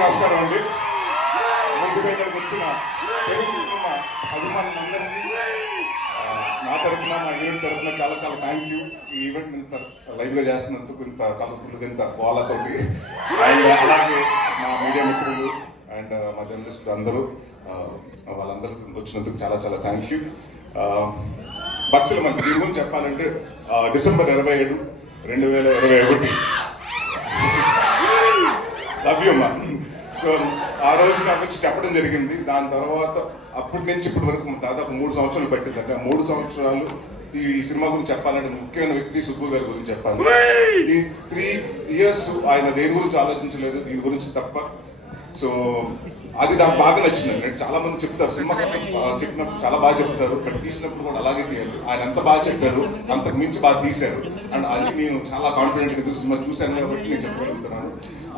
నమస్కారం అండి. ముందుగా ఇక్కడికి వచ్చిన తెలుగు సినిమా అభిమానులందరికీ నా తరఫున మా ఈవెంట్ తరఫున చాలా చాలా థ్యాంక్ యూ. ఈ ఈవెంట్ ఇంత లైవ్గా చేస్తున్నందుకు, ఇంత కలర్ఫుల్గా, ఇంత గోళతోటి, అండ్ అలాగే మా మీడియా మిత్రులు అండ్ మా జర్నలిస్టులు అందరూ వాళ్ళందరికీ వచ్చినందుకు చాలా చాలా థ్యాంక్ యూ. బచ్చల మనకి దీని గురించి చెప్పాలంటే డిసెంబర్ 27, 2021 లవ్ యూ అమ్మా. సో ఆ రోజు నాకు వచ్చి చెప్పడం జరిగింది. దాని తర్వాత అప్పటి నుంచి ఇప్పటి వరకు దాదాపు 3 సంవత్సరాలు పట్టిందంటే 3 సంవత్సరాలు ఈ సినిమా గురించి చెప్పాలంటే ముఖ్యమైన వ్యక్తి సుబ్బు గారి గురించి చెప్పాలి. ఈ 3 years ఆయన దేని గురించి ఆలోచించలేదు, దీని గురించి తప్ప. సో అది నాకు బాగా నచ్చిందండి. చాలా మంది చెప్తారు సినిమా చెప్పినప్పుడు చాలా బాగా చెప్తారు, బట్ తీసినప్పుడు కూడా అలాగే తీయాలి. ఆయన ఎంత బాగా చెప్పారు, అంతకు మించి బాగా తీశారు. అండ్ అది నేను చాలా కాన్ఫిడెంట్గా సినిమా చూశాను కాబట్టి నేను చెప్పగలుగుతున్నాను.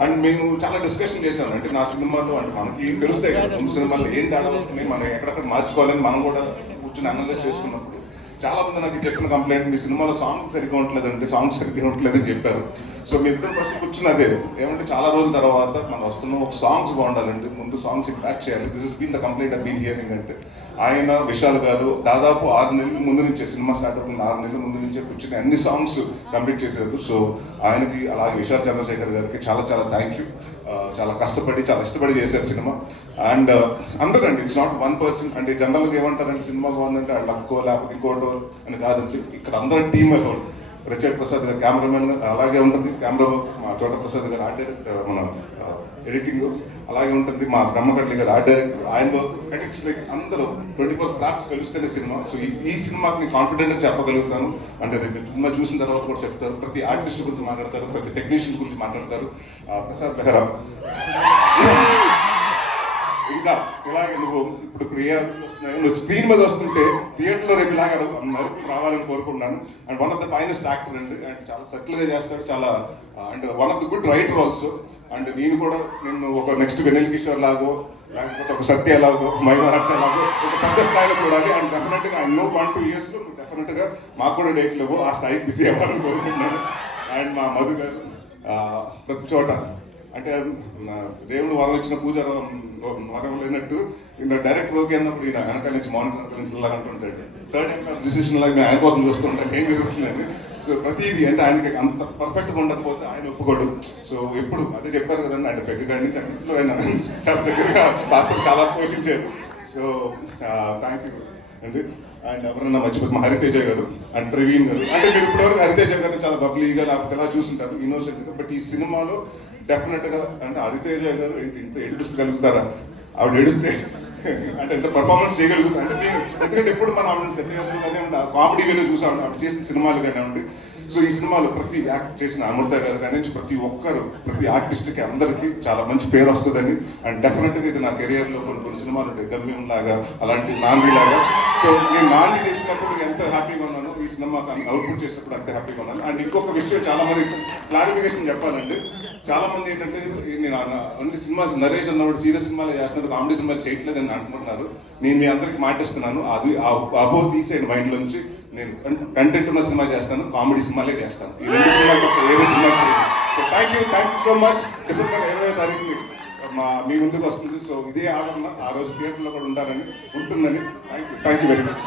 అండ్ మేము చాలా డిస్కషన్ చేశాను. అంటే నా సినిమాలో అంటే మనకి తెలుస్తాయి కదా ముందు సినిమాలో ఏం తేడా వస్తున్నాయి, మనం ఎక్కడెక్కడ మార్చుకోవాలని మనం కూడా కూర్చొని అనలైజ్ చేసుకున్నప్పుడు చాలా మంది నాకు చెప్పిన కంప్లైంట్, మీ సినిమాలో సాంగ్స్ సరిగ్గా ఉండలేదంటే, సాంగ్స్ సరిగ్గా ఉండలేదని చెప్పారు. సో మీ ఇద్దరు ఫస్ట్ కూర్చుని అదే ఏమంటే చాలా రోజుల తర్వాత మనం వస్తున్నాం, ఒక సాంగ్స్ బాగుండాలండి, ముందు సాంగ్స్ క్రాక్ చేయాలి. This is been the complaint of been hearing. అంటే ఆయన విశాల్ గారు దాదాపు 6 నెలల ముందు నుంచే, సినిమా స్టార్ట్ అవుతుంది 6 నెలల ముందు నుంచే కూర్చుని అన్ని సాంగ్స్ కంప్లీట్ చేశారు. సో ఆయనకి అలాగే విశాల్ చంద్రశేఖర్ గారికి చాలా చాలా థ్యాంక్ యూ. చాలా కష్టపడి చాలా ఇష్టపడి చేశారు సినిమా. అండ్ అందరూ అండి, ఇట్స్ నాట్ వన్ పర్సన్. అంటే జనరల్గా ఏమంటారంటే సినిమా బాగుందంటే వాళ్ళు లక్కో లేకపోతే ఇంకోటో అని కాదండి. ఇక్కడ అందరం టీమ్ ఎఫర్ట్. రచయిత ప్రసాద్ గారు కెమెరామెన్ అలాగే ఉంటుంది, కెమెరా మా చోట ప్రసాద్ గారు ఆర్ట్ డైరెక్టర్, మన ఎడిటింగ్ అలాగే ఉంటుంది, మా బ్రహ్మకడ్లి గారు ఆర్ట్ డైరెక్టర్, ఆయన వర్క్ ఎడిట్స్, లైక్ అందరూ 24 క్రాఫ్ట్స్ కలుస్తేనే సినిమా. సో ఈ సినిమాకి నేను కాన్ఫిడెంట్గా చెప్పగలుగుతాను. అంటే రేపు సినిమా చూసిన తర్వాత కూడా చెప్తారు, ప్రతి ఆర్టిస్ట్ గురించి మాట్లాడతారు, ప్రతి టెక్నీషియన్స్ గురించి మాట్లాడతారు. ప్రసాద్ బెహ్రా ఇంకా ఇలాగే నువ్వు ఇప్పుడు ఏ వస్తున్నాయో నువ్వు స్క్రీన్ మీద వస్తుంటే థియేటర్లో రేపు ఇలాగ నలుపు రావాలని కోరుకుంటున్నాను. And one of the finest actor అండి, అండ్ చాలా సటిల్గా చేస్తాడు, చాలా and one of the good writer also. And నేను కూడా నిన్ను ఒక నెక్స్ట్ వెన్నెల కిషోర్ లాగో లేకపోతే ఒక సత్య లాగో మైనార్చ లాగో ఒక పెద్ద స్థాయిలో చూడాలి. అండ్ డెఫినెట్గా ఐ నో 1-2 yearsలో నువ్వు డెఫినెట్గా మాకు కూడా డేట్ లేవు, ఆ స్థాయికి బిజీ అవ్వాలని కోరుకుంటున్నాను. అండ్ మా మధు గారు ప్రతి చోట అంటే దేవుడు వరం ఇచ్చిన పూజ వరం లేనట్టు ఇంకా డైరెక్ట్ ఓకే అన్నప్పుడు ఈయన వెనకాల నుంచి మానిటర్ నుంచి ఇలా అంటుంటాడు, థర్డ్ డిసిషన్ లాగా మేము ఆయన కోసం చూస్తుంటాం ఏం జరుగుతుందని. సో ప్రతిదీ అంటే ఆయనకి అంత పర్ఫెక్ట్గా ఉండకపోతే ఆయన ఒప్పుకోడు. సో ఎప్పుడు అదే చెప్పారు కదండి, అంటే పెద్దగాడి నుంచి అన్నింటిలో ఆయన చాలా దగ్గరగా పాత్ర చాలా పోషించారు. సో థ్యాంక్ యూ అండి. అండ్ ఎవరన్నా మర్చిపోతే మా హరితేజ గారు అండ్ ప్రవీణ్ గారు. అంటే మీరు ఇప్పటివరకు హరితేజ గారిని చాలా బబ్లీగా లేకపోతే ఎలా చూస్తుంటారు, ఇన్నోసెంట్గా. బట్ ఈ సినిమాలో డెఫినెట్గా అంటే హరితేజ గారు ఇంత ఏడుస్తగలుగుతారా, ఆవిడ ఏడుస్తే అంటే ఎంత పర్ఫార్మెన్స్ చేయగలుగుతారు అంటే నేను ఎందుకంటే ఎప్పుడు మనం ఆవిడ సెట్ చేసిన కామెడీ వేలో చూసాం, ఆవిడ చేసిన సినిమాలు కానివ్వండి. సో ఈ సినిమాలో ప్రతి యాక్ట్ చేసిన అమృత గారు కానీ ప్రతి ఒక్కరు ప్రతి ఆర్టిస్ట్కి అందరికీ చాలా మంచి పేరు వస్తుందని. అండ్ డెఫినెట్గా ఇది నా కెరియర్లో కొన్ని సినిమాలు ఉంటాయి, గమ్యం లాగా అలాంటి నాంది లాగా. సో నేను నాంది చేసినప్పుడు ఎంత హ్యాపీగా ఉన్నాను, ఈ సినిమా అవుట్పుట్ చేసినప్పుడు అంత హ్యాపీగా ఉన్నాను. అండ్ ఇంకొక విషయం చాలా మంది క్లారిఫికేషన్ చెప్పాలండి. చాలా మంది ఏంటంటే నేను ఓన్లీ సినిమా నరేష్ అన్నవాడు సీరియస్ సినిమాలు చేస్తున్నారు, కామెడీ సినిమాలు చేయట్లేదు అని అంటున్నారు. నేను మీ అందరికి మాటిస్తున్నాను, అది అబో తీసేయండి మైండ్లోంచి. నేను కంటెంట్ ఉన్న సినిమా చేస్తాను, కామెడీ సినిమాలే చేస్తాను. ఈ 2 సినిమాలు ఏదో సినిమా చేయను. So thank you so much. December 20వ తారీఖు మీ ముందుకు వస్తుంది. సో ఇదే ఆదరణ ఆ రోజు థియేటర్లో కూడా ఉంటుందని. Thank you very much.